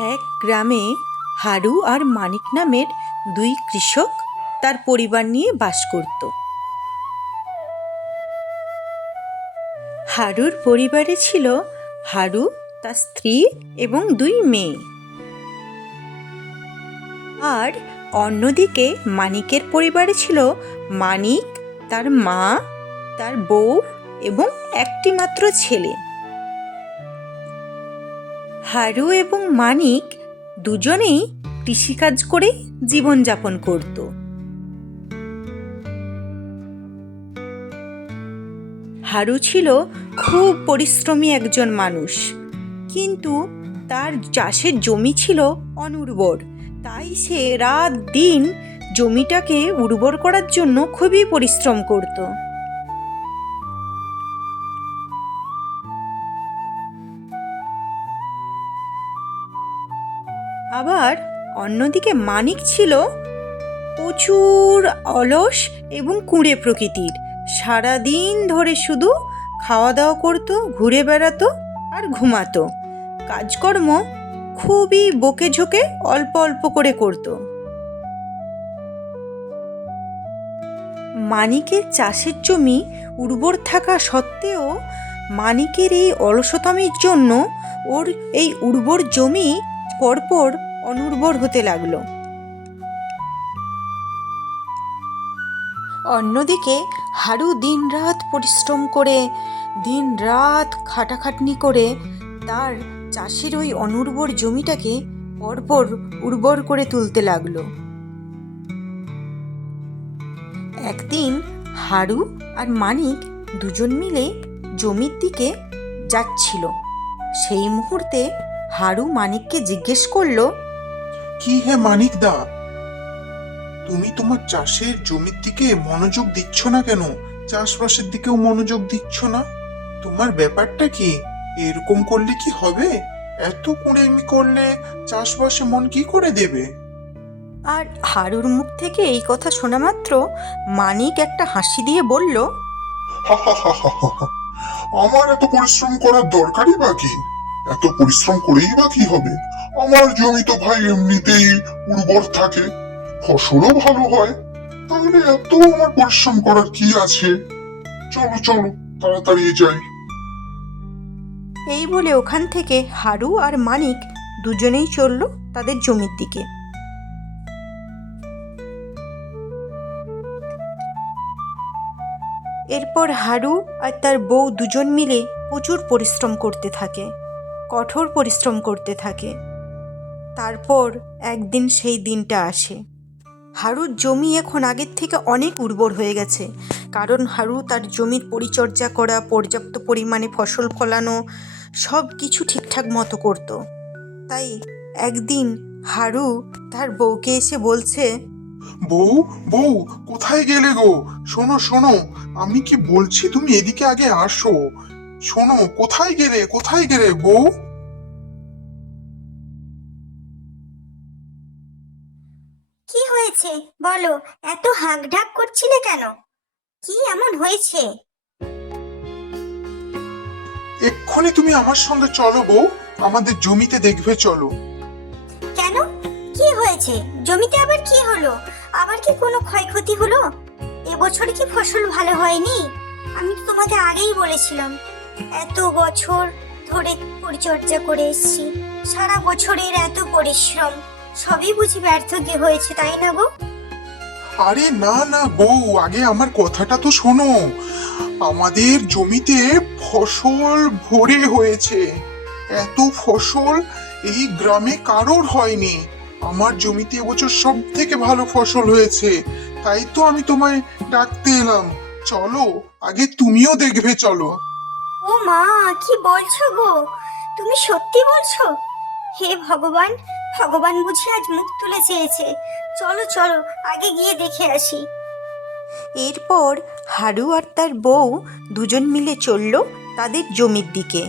এক গ্রামে হারু আর মানিক নামের দুই কৃষক তার পরিবার নিয়ে বাস করত। হারুর পরিবারে ছিল হারু, তার স্ত্রী এবং দুই মেয়ে। আর অন্যদিকে মানিকের পরিবারে ছিল মানিক, তার মা, তার বউ এবং একটি মাত্র ছেলে। হারু এবং মানিক দুজনেই কৃষিকাজ করে জীবনযাপন করত। হারু ছিল খুব পরিশ্রমী একজন মানুষ, কিন্তু তার চাষের জমি ছিল অনুর্বর, তাই সে রাত দিন জমিটাকে উর্বর করার জন্য খুবই পরিশ্রম করতো। আবার অন্যদিকে মানিক ছিল প্রচুর অলস এবং কুঁড়ে প্রকৃতির। সারাদিন ধরে শুধু খাওয়া দাওয়া করতো, ঘুরে বেড়াতো আর ঘুমাতো। কাজকর্ম খুবই বকে ঝোঁকে অল্প অল্প করে করতো। মানিকের চাষের জমি উর্বর থাকা সত্ত্বেও মানিকের এই অলসতামির জন্য ওর এই উর্বর জমি পরপর অনুর্বর হতে লাগল। অন্যদিকে হারু দিনরাত পরিশ্রম করে, দিনরাত খাটাখাটনি করে তার চাষির ওই অনুর্বর জমিটাকে পরপর উর্বর করে তুলতে লাগল। একদিন হারু আর মানিক দুজন মিলে জমির দিকে যাচ্ছিল। সেই মুহূর্তে হারু মানিককে জিজ্ঞেস করল কি হে মানিক দা? তুমি তোমার চাষের জমির দিকে মনোযোগ দিচ্ছ না কেন? চাষবাসের দিকেও মনোযোগ দিচ্ছ না? তোমার ব্যাপারটা কি? এরকম করলে কি হবে? এত কুড়েমি করলে চাষবাসে মন কি করে দেবে? আর হারুর মুখ থেকে এই কথা শোনা মাত্র মানিক একটা হাসি দিয়ে বলল আমার এত পরিশ্রম করার দরকারই বা কি? এত পরিশ্রম করেই বা কি হবে? আমার জমি তো ভাই এমনিতেই উর্বর থাকে। ফসলও ভালো হয়। তাহলে এত আমার পরিশ্রম করার কি আছে? চলো চলো, তাড়াতাড়ি যাই। এই বলে ওখান থেকে হারু আর মানিক দুজনেই চলল তাদের জমির দিকে। এরপর হারু আর তার বউ দুজন মিলে প্রচুর পরিশ্রম করতে থাকে, কঠোর পরিশ্রম করতে থাকে। তারপর একদিন সেই দিনটা আসে। হারুর জমি এখন আগের থেকে অনেক উর্বর হয়ে গেছে। কারণ হারু তার জমির পরিচর্যা করা, পর্যাপ্ত পরিমাণে ফসল ফলানো, সব কিছু ঠিকঠাক মতো করতো। তাই একদিন হারু তার বউকে এসে বলছে, বউ বউ, কোথায় গেলে গো? শোনো শোনো, আমি কি বলছি? তুমি এদিকে আগে আসো। শোনো, কোথায় গেলে কোথায় গেলে বউ? হয়েছে বলো এত হাঁক ঢাক করছিলে কেন? কি এমন হয়েছে? এক্ষুনি তুমি আমার সঙ্গে চলো বউ আমাদের জমিতে দেখবে চলো। কেন? কি হয়েছে? জমিতে আবার কি হলো? আবার কি কোনো ক্ষয়ক্ষতি হলো? এবছর কি ফসল ভালো হয়নি? আমি তো তোমাকে আগেই বলেছিলাম এত বছর ধরে পরিচর্যা করে এসেছি সারা বছরের এত পরিশ্রম। সবই বুঝি ব্যর্থ কি হয়েছে তাই না গো আরে না না বউ আগে আমার কথাটা তো শোনো। আমাদের জমিতে ফসল ভরে হয়েছে। এত ফসল এই গ্রামে কারোর হয়নি। আমার জমিতে এবছর সব থেকে ভালো ফসল হয়েছে। তাই তো আমি তোমায় ডাকতে এলাম। চলো আগে তুমিও দেখবে চলো। ও মা কি বলছো গো? তুমি সত্যি বলছো? হে ভগবান ভগবান বুঝি আজ মুখ তুলে চেয়েছে। চলো চলো, আগে গিয়ে দেখে আসি। এরপর হারু আর তার বউ দুজন মিলে চলল তাদের জমির দিকে।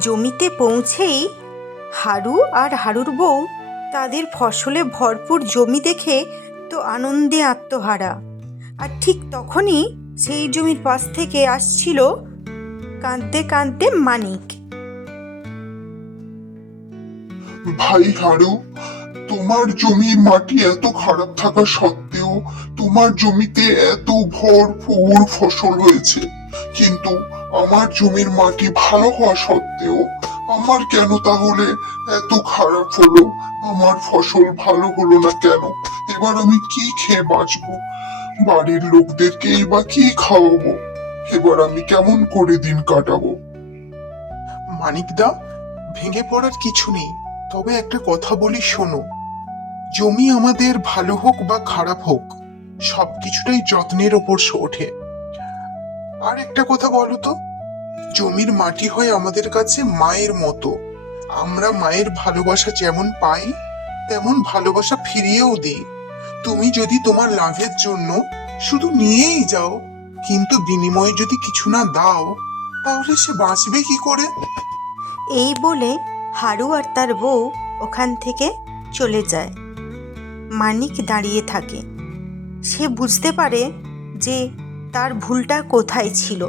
জমিতে পৌঁছেই হারু আর হারুর বউ তাদের ফসলে ভরপুর জমি দেখে তো আনন্দে আত্মহারা। আর ঠিক তখনই সেই জমির পাশ থেকে আসছিল কাঁদতে কাঁদতে মানিক। ভাই হারু, তোমার জমির মাটি এত খারাপ থাকা সত্ত্বেও তোমার জমিতে এত ভরপুর ফসল হয়েছে। কিন্তু আমার জমির মাটি ভালো হওয়া সত্ত্বেও আমার কেন তাহলে এত খারাপ হলো? আমার ফসল ভালো হলো না কেন? এবার আমি কি খেয়ে বাঁচবো? বাড়ির লোকদেরকে বা কি খাওয়াবো? এবার আমি কেমন করে দিন কাটাবো? মানিকদা, ভেঙে পড়ার কিছু নেই। তবে একটা কথা বলি শোনো। জমি আমাদের ভালো হোক বা খারাপ হোক সবকিছুটাই যত্নের ওপর ওঠে। আর একটা কথা বলো তো, জমির মাটি হয় আমাদের কাছে মায়ের মতো। আমরা মায়ের ভালোবাসা যেমন পাই, তেমন ভালোবাসা ফিরিয়েও দিই। তুমি যদি তোমার লাভের জন্য শুধু নিয়েই যাও কিন্তু বিনিময়ে যদি কিছু না দাও, তাহলে সে বাঁচবে কি করে? এই বলে হারু আর তার বউ ওখান থেকে চলে যায়। মানিক দাঁড়িয়ে থাকে। সে বুঝতে পারে যে তার ভুলটা কোথায় ছিল।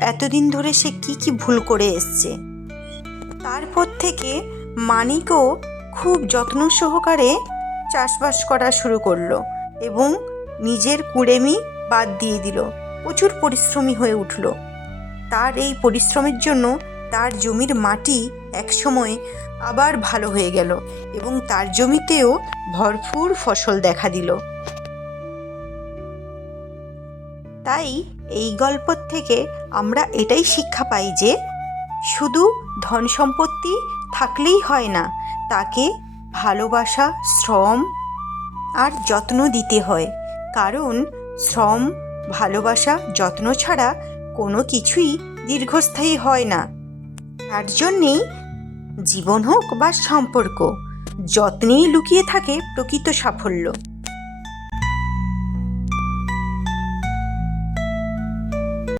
এতদিন ধরে সে কি কি ভুল করে এসছে। তারপর থেকে মানিকও খুব যত্ন সহকারে চাষবাস করা শুরু করল এবং নিজের কুড়েমি বাদ দিয়ে দিল। প্রচুর পরিশ্রমী হয়ে উঠল। তার এই পরিশ্রমের জন্য তার জমির মাটি একসময় আবার ভালো হয়ে গেল এবং তার জমিতেও ভরপুর ফসল দেখা দিল। তাই এই গল্প থেকে আমরা এটাই শিক্ষা পাই যে শুধু ধন সম্পত্তি থাকলেই হয় না, তাকে ভালোবাসা, শ্রম আর যত্ন দিতে হয়। কারণ শ্রম ভালোবাসা, যত্ন ছাড়া কোনো কিছুই দীর্ঘস্থায়ী হয় না। তার জন্যেই জীবন হোক বা সম্পর্ক, যত্নেই লুকিয়ে থাকে প্রকৃত সাফল্য।